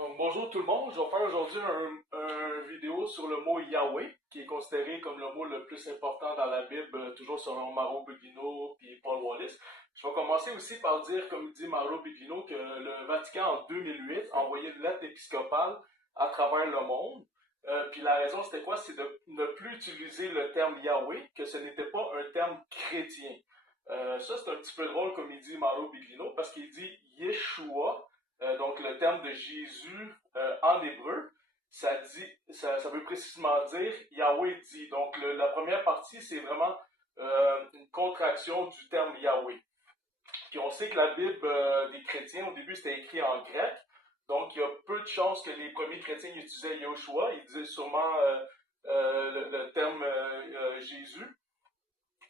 Donc, bonjour tout le monde, je vais faire aujourd'hui un vidéo sur le mot Yahweh, qui est considéré comme le mot le plus important dans la Bible, toujours selon Mauro Buglino et Paul Wallis. Je vais commencer aussi par dire, comme dit Mauro Buglino, que le Vatican en 2008 a envoyé une lettre épiscopale à travers le monde. Puis la raison c'était quoi? C'est de ne plus utiliser le terme Yahweh, que ce n'était pas un terme chrétien. Ça c'est un petit peu drôle comme il dit Mauro Buglino, parce qu'il dit Yeshua. Donc le terme de Jésus en hébreu, ça veut précisément dire Yahweh dit. Donc la première partie, c'est vraiment une contraction du terme Yahweh. Puis on sait que la Bible des chrétiens, au début, c'était écrit en grec. Donc il y a peu de chances que les premiers chrétiens utilisaient Yahushua. Ils disaient sûrement le terme Jésus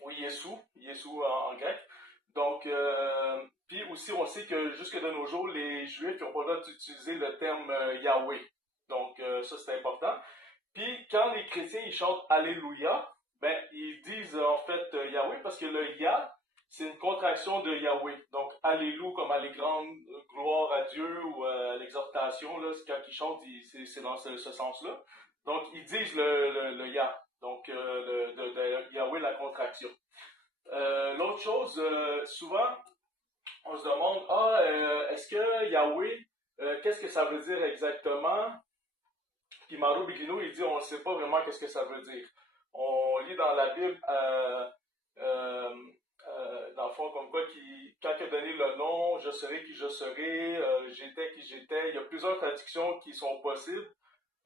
ou Yesu en grec. Donc, puis aussi, on sait que jusque de nos jours, les Juifs n'ont pas le droit d'utiliser le terme Yahweh. Donc, ça, c'est important. Puis, quand les chrétiens ils chantent Alléluia, ben, ils disent en fait Yahweh parce que le Yah, c'est une contraction de Yahweh. Donc, Alléluia, comme à les grandes gloires à Dieu ou à l'exhortation, là, quand ils chantent, c'est dans ce sens-là. Donc, ils disent le Yah. Donc, de Yahweh, la contraction. L'autre chose, souvent, on se demande, est-ce que Yahweh, qu'est-ce que ça veut dire exactement? Puis Mauro Buglino, il dit, on ne sait pas vraiment qu'est-ce que ça veut dire. On lit dans la Bible, dans le fond, comme quoi, quand il a donné le nom, je serai qui je serai, j'étais qui j'étais, il y a plusieurs traductions qui sont possibles,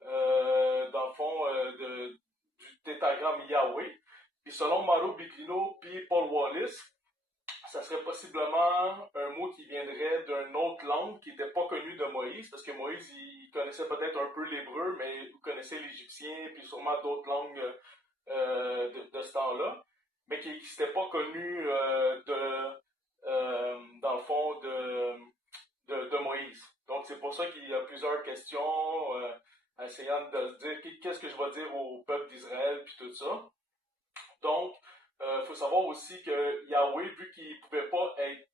dans le fond, du tétragramme Yahweh. Puis selon Mauro Buglino puis Paul Wallis, ça serait possiblement un mot qui viendrait d'une autre langue qui n'était pas connue de Moïse, parce que Moïse, il connaissait peut-être un peu l'hébreu, mais il connaissait l'égyptien, puis sûrement d'autres langues de ce temps-là, mais qui n'était pas connu dans le fond, de Moïse. Donc c'est pour ça qu'il y a plusieurs questions, essayant de se dire qu'est-ce que je vais dire au peuple d'Israël, puis tout ça. Donc, il faut savoir aussi que Yahweh, vu qu'il ne pouvait pas être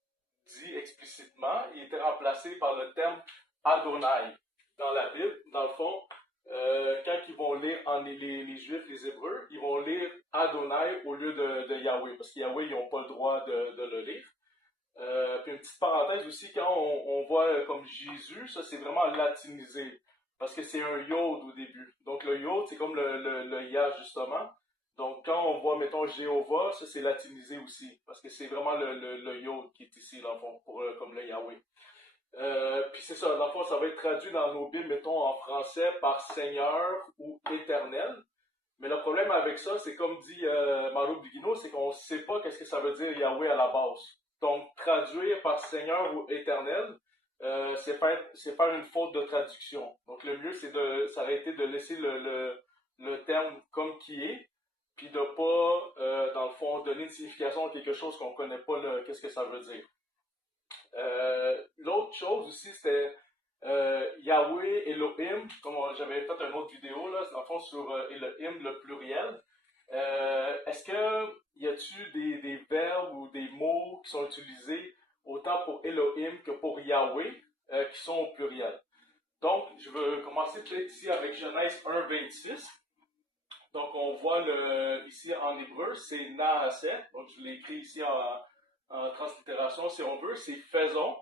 dit explicitement, il était remplacé par le terme Adonai. Dans la Bible, dans le fond, quand ils vont lire les Juifs, les Hébreux, ils vont lire Adonai au lieu de Yahweh, parce que Yahweh, ils n'ont pas le droit de le lire. Puis une petite parenthèse aussi, quand on voit comme Jésus, ça c'est vraiment latinisé, parce que c'est un yod au début. Donc le yod, c'est comme le Yah justement. Donc, quand on voit, mettons, Jéhovah, ça c'est latinisé aussi, parce que c'est vraiment le Yod qui est ici, dans le fond, comme le Yahweh. Puis c'est ça, dans le fond, ça va être traduit dans nos Bibles, mettons, en français, par Seigneur ou Éternel. Mais le problème avec ça, c'est comme dit Mauro Buglino, c'est qu'on ne sait pas qu'est-ce que ça veut dire Yahweh à la base. Donc, traduire par Seigneur ou Éternel, c'est faire une faute de traduction. Donc, le mieux, ça aurait été de laisser le terme comme qui est, puis de pas, dans le fond, donner une signification à quelque chose qu'on ne connaît pas, qu'est-ce que ça veut dire. L'autre chose aussi, c'était Yahweh, Elohim, comme j'avais fait une autre vidéo, là, dans le fond, sur Elohim, le pluriel. Est-ce que y a-t-il des verbes ou des mots qui sont utilisés autant pour Elohim que pour Yahweh, qui sont au pluriel? Donc, je vais commencer peut-être ici avec Genèse 1, 26. Donc, on voit ici en hébreu, c'est Naaset. Donc, je l'ai écrit ici en translittération, si on veut, c'est faisons.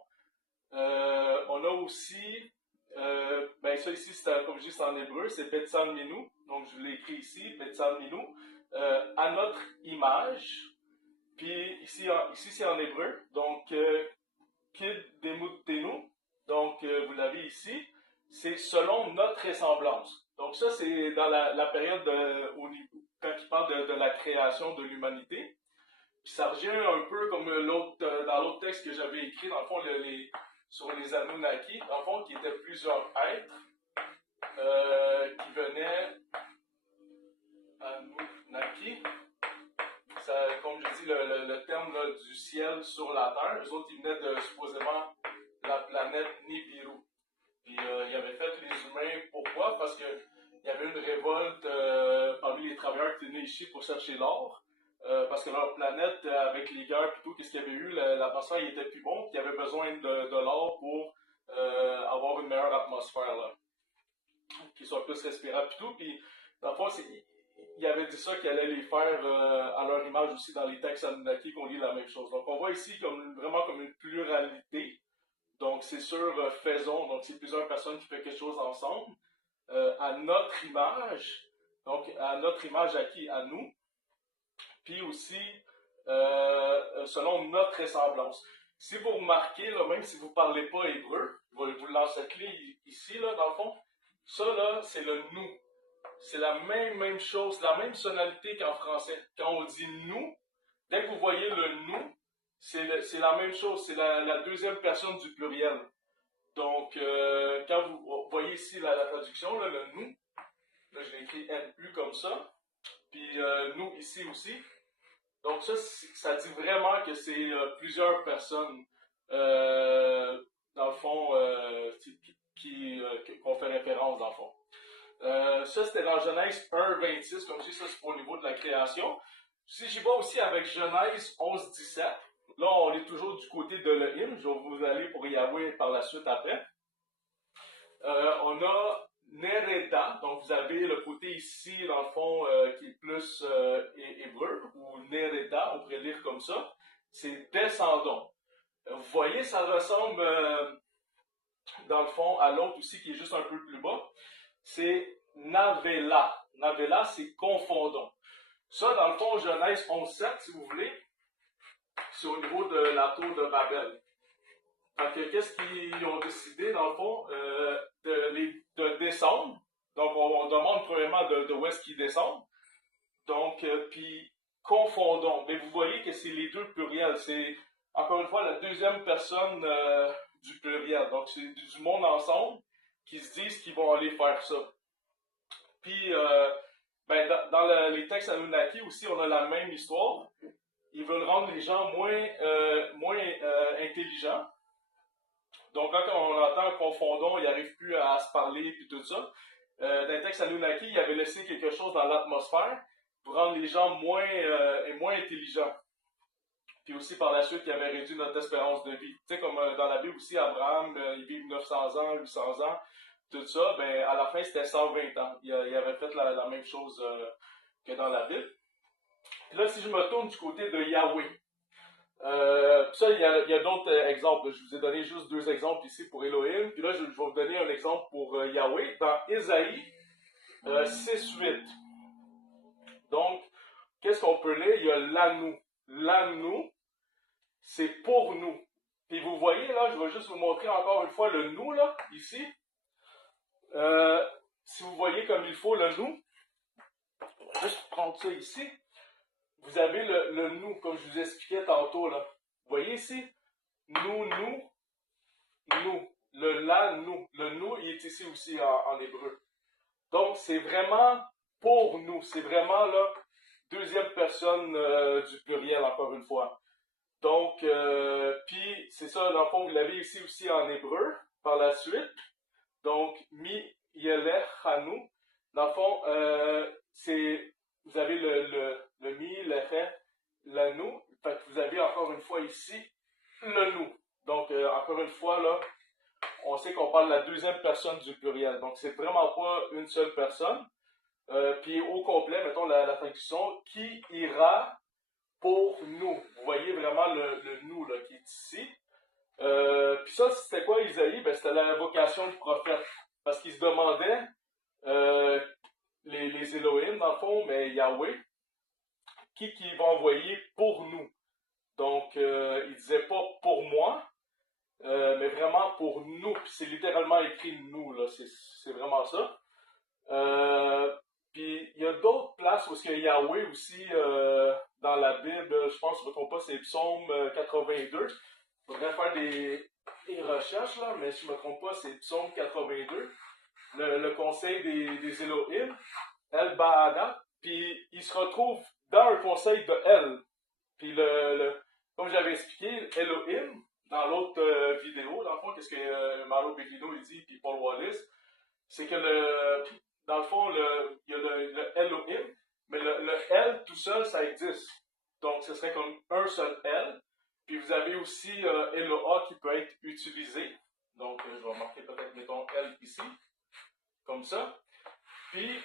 On a aussi, ça ici, comme je dis, c'est en hébreu, c'est Betsan Minou. Donc, je l'ai écrit ici, Betsan Minou. À notre image. Puis, ici c'est en hébreu. Donc, Kid Demutenu. Donc, vous l'avez ici. C'est selon notre ressemblance. Donc ça, c'est dans la période quand il parle de la création de l'humanité. Puis ça revient un peu comme dans l'autre texte que j'avais écrit, dans le fond, sur les Anunnaki, dans le fond, qui étaient plusieurs êtres qui venaient Anunnaki. Ça, comme je dis, le terme là, du ciel sur la terre, eux autres, ils venaient de supposément la planète Nibiru. Puis il avait fait les humains, pourquoi? Parce qu'il y avait une révolte parmi les travailleurs qui venaient ici pour chercher l'or. Parce que leur planète, avec les guerres et tout, qu'est-ce qu'il y avait eu, l'atmosphère était plus bon, puis il y avait besoin de l'or pour avoir une meilleure atmosphère. l'atmosphère, là, qui soit plus respirable et tout. Puis, dans le fond, il avait dit ça qu'il allait les faire à leur image aussi dans les textes Anunnaki, qu'on lit la même chose. Donc, on voit ici vraiment comme une pluralité. Donc, c'est sur faisons, donc c'est plusieurs personnes qui font quelque chose ensemble, à notre image. Donc, à notre image à qui? À nous. Puis aussi, selon notre ressemblance. Si vous remarquez, là, même si vous ne parlez pas hébreu, je vous lance cette clé ici, là, dans le fond, ça, là, c'est le nous. C'est la même chose, la même sonalité qu'en français. Quand on dit nous, dès que vous voyez le nous, c'est la même chose, c'est la deuxième personne du pluriel. Donc, quand vous voyez ici la traduction, là, le nous, là, je l'ai écrit NU comme ça, puis nous ici aussi. Donc, ça dit vraiment que c'est plusieurs personnes, dans le fond, qu'on fait référence, dans le fond. Ça, c'était dans Genèse 1, 26, comme je dis, ça c'est pour le niveau de la création. Si j'y vais aussi avec Genèse 11, 17, là on est toujours du côté de l'Elohim, je vais vous aller pour Yahweh par la suite après. On a Nereda, donc vous avez le côté ici, dans le fond, qui est plus hébreu, ou Nereda, on pourrait lire comme ça, c'est descendons. Vous voyez, ça ressemble, dans le fond, à l'autre aussi, qui est juste un peu plus bas. C'est Navela. Navela, c'est confondons. Ça, dans le fond, Genèse 11.7, si vous voulez, c'est au niveau de la tour de Babel. Fait que, qu'est-ce qu'ils ont décidé, dans le fond, de descendre. Donc, on demande premièrement de où est-ce qu'ils descendent. Donc, puis, confondons. Mais vous voyez que c'est les deux pluriels. C'est, encore une fois, la deuxième personne du pluriel. Donc, c'est du monde ensemble qui se disent qu'ils vont aller faire ça. Puis, dans les textes Anunnaki aussi, on a la même histoire. Ils veulent rendre les gens moins intelligents. Donc, quand on entend confondons, ils n'arrivent plus à se parler et tout ça. Dans les textes Anunnaki, ils avaient laissé quelque chose dans l'atmosphère pour rendre les gens moins intelligents. Puis aussi, par la suite, ils avaient réduit notre espérance de vie. Tu sais, comme dans la Bible aussi, Abraham, il vit 900 ans, 800 ans. Tout ça, ben, à la fin, c'était 120 ans. Il avait fait la même chose que dans la Bible. Puis là, si je me tourne du côté de Yahweh, ça, il y a d'autres exemples. Je vous ai donné juste 2 exemples ici pour Elohim. Puis là, je vais vous donner un exemple pour Yahweh. Dans Ésaïe 6.8. Donc, qu'est-ce qu'on peut lire? Il y a l'Anou. L'Anou, c'est pour nous. Puis vous voyez, là, je vais juste vous montrer encore une fois le nous, là, ici. Si vous voyez comme il faut le nous, on va juste prendre ça ici. Vous avez le nous, comme je vous expliquais tantôt, là. Vous voyez ici? Nous. Le la, nous. Le nous, il est ici aussi en hébreu. Donc, c'est vraiment pour nous. C'est vraiment, là, deuxième personne du pluriel, encore une fois. Donc, puis, c'est ça, dans le fond, vous l'avez ici aussi en hébreu, par la suite. Donc, mi, yelech, hanou. Dans le fond, vous avez le mi, le ré, le nous. Fait que vous avez encore une fois ici le nous. Donc, encore une fois, là, on sait qu'on parle de la deuxième personne du pluriel. Donc, c'est vraiment pas une seule personne. Puis, au complet, mettons la traduction, qui ira pour nous. Vous voyez vraiment le nous là, qui est ici. Puis ça, c'était quoi Isaïe? Ben, c'était la vocation du prophète. Parce qu'il se demandait, les Elohim, dans le fond, mais Yahweh, qui va envoyer pour nous. Donc, il disait pas pour moi, mais vraiment pour nous. Puis c'est littéralement écrit nous, là. C'est vraiment ça. Puis il y a d'autres places où il y a Yahweh aussi dans la Bible. Je pense, je ne me trompe pas, c'est Psaume 82. Il faudrait faire des recherches, là, mais si je ne me trompe pas, c'est Psaume 82. Le conseil des Elohim, El Ba'ada. Puis il se retrouve dans le conseil de El. Puis comme j'avais expliqué, Elohim, dans l'autre vidéo, dans le fond, qu'est-ce que Malo Beglino il dit, puis Paul Wallis, c'est que dans le fond, il y a le Elohim, mais le El tout seul, ça existe. Donc, ce serait comme un seul El. Puis vous avez aussi Eloha qui peut être utilisé. Donc, je vais marquer peut-être, mettons, L ici, comme ça. Puis,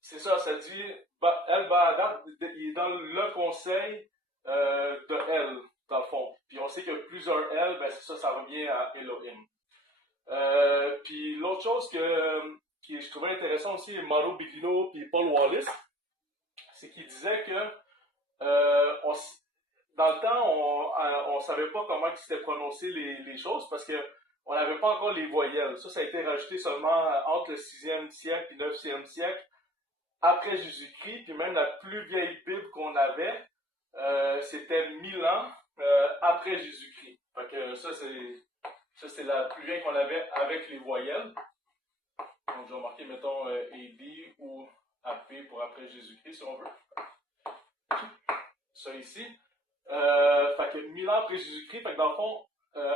c'est ça, ça dit, El Baadat, il est dans le conseil de El, dans le fond. Puis on sait que plusieurs El, ben c'est ça, ça revient à Elohim. Puis l'autre chose que je trouvais intéressant aussi, Mauro Biglino puis Paul Wallis, c'est qu'ils disaient que dans le temps, on savait pas comment s'étaient prononcées les choses parce que on n'avait pas encore les voyelles. Ça a été rajouté seulement entre le 6e siècle et le 9e siècle après Jésus-Christ, puis même la plus vieille Bible qu'on avait, c'était 1000 ans après Jésus-Christ. Fait que ça, c'est la plus vieille qu'on avait avec les voyelles. Donc, je vais marquer, mettons, AD ou AP pour après Jésus-Christ, si on veut. Ça ici. Fait que 1000 ans après Jésus-Christ, fait que dans le fond,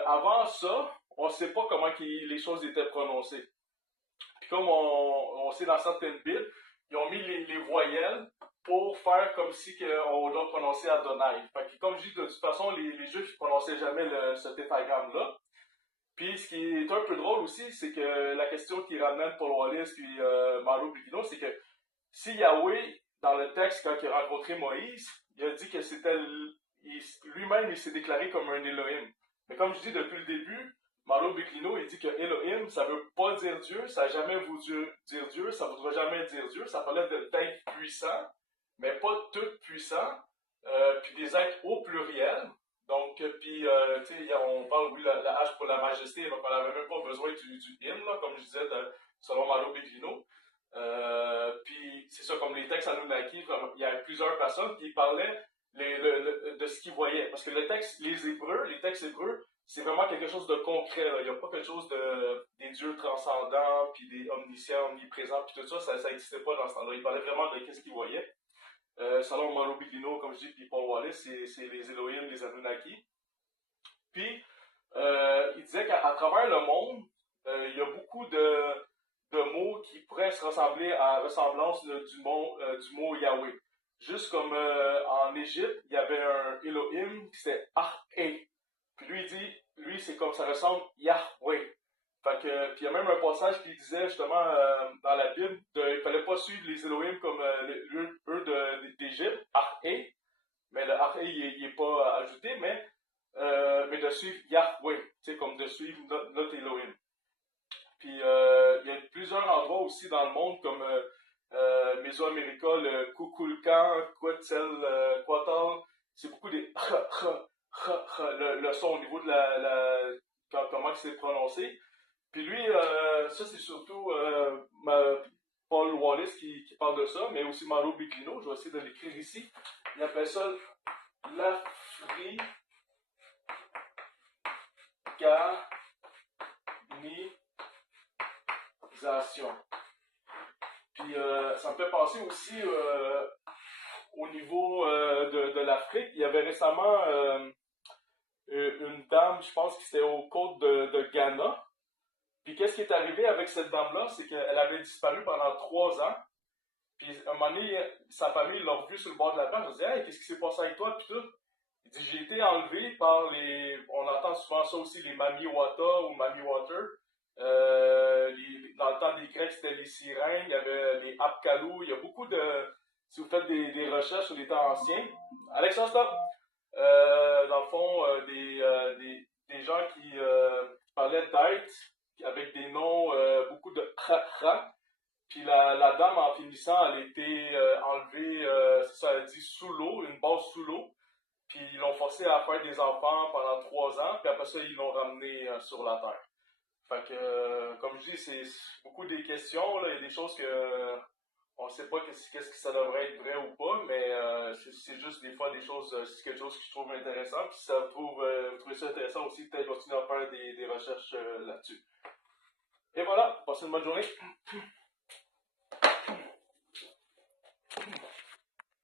avant ça, on ne sait pas comment les choses étaient prononcées. Puis comme on sait dans certaines Bibles, ils ont mis les voyelles pour faire comme si on doit prononcer Adonai. Fait que comme je dis, de toute façon, les Juifs ne prononçaient jamais ce tétragramme-là. Puis ce qui est un peu drôle aussi, c'est que la question qui ramène Paul Wallis puis Mauro Biglino, c'est que si Yahweh, dans le texte, quand il a rencontré Moïse, il a dit que c'était lui-même, il s'est déclaré comme un Elohim. Mais comme je dis depuis le début, Mauro Biglino, il dit que Elohim, ça ne veut pas dire Dieu, ça n'a jamais voulu dire Dieu, ça ne voudra jamais dire Dieu, ça parlait d'être puissant, mais pas tout puissant, puis des êtres au pluriel. Donc, puis, tu sais, on parle, oui, la hache pour la majesté, donc on n'avait même pas besoin du in, là, comme je disais, selon Mauro Biglino. Puis, c'est ça, comme les textes Anunnaki, il y a plusieurs personnes qui parlaient de ce qu'ils voyaient. Parce que les textes hébreux, c'est vraiment quelque chose de concret. Là. Il n'y a pas quelque chose des dieux transcendants, puis des omniscients, omniprésents, puis tout ça, ça n'existait pas dans ce temps-là. Ils parlaient vraiment de qu'est-ce qu'ils voyaient. Selon Mauro Biglino, comme je dis, puis Paul Wallis, c'est les Elohim, les Anunnaki. Puis, il disait qu'à travers le monde, il y a beaucoup de mots qui pourraient se ressembler à la ressemblance du mot Yahweh. Juste comme en Égypte, il y avait un Elohim qui c'était Ar-E. Puis lui, il dit, c'est comme ça ressemble Yahweh. Fait que, puis il y a même un passage qui disait justement dans la Bible, il ne fallait pas suivre les Elohim comme eux d'Égypte, Ar-E. Mais le Ar-E, il n'est pas ajouté, mais de suivre Yahweh, tu sais, comme de suivre notre Elohim. Puis il y a plusieurs endroits aussi dans le monde, comme Mésoamérica, le Kukulkan, Quetzalcoatl, c'est beaucoup des le son au niveau de comment c'est prononcé. Puis lui, ça c'est surtout Paul Wallis qui parle de ça, mais aussi Mauro Biglino, je vais essayer de l'écrire ici. Il appelle ça l'africanisation. Puis ça me fait penser aussi au niveau de l'Afrique. Il y avait récemment une dame, je pense que c'était aux côtes de Ghana. Puis qu'est-ce qui est arrivé avec cette dame-là, c'est qu'elle avait disparu pendant 3 ans. Puis à un moment donné, sa famille l'a revue sur le bord de la plage. Elle dit hey, qu'est-ce qui s'est passé avec toi? Puis tout. Il dit j'ai été enlevé par on entend souvent ça aussi, les Mami Wata ou Mami Water. Dans le temps des Grecs, c'était les sirènes, il y avait les Apkalou, il y a beaucoup de. Si vous faites des recherches sur les temps anciens. Alexandre, stop! Dans le fond, des gens qui parlaient d'êtres avec des noms, beaucoup de kha. Puis la dame, en finissant, elle a été enlevée, c'est ça, elle dit sous l'eau, une base sous l'eau. Puis ils l'ont forcé à faire des enfants pendant 3 ans, puis après ça, ils l'ont ramené sur la terre. Fait que, comme je dis, c'est beaucoup des questions, là, il y a des choses que on ne sait pas qu'est-ce que ça devrait être vrai ou pas, mais c'est juste des fois des choses, c'est quelque chose que je trouve intéressant, puis si ça vous trouvez ça intéressant aussi, peut-être continuer à faire des recherches là-dessus. Et voilà, passez une bonne journée.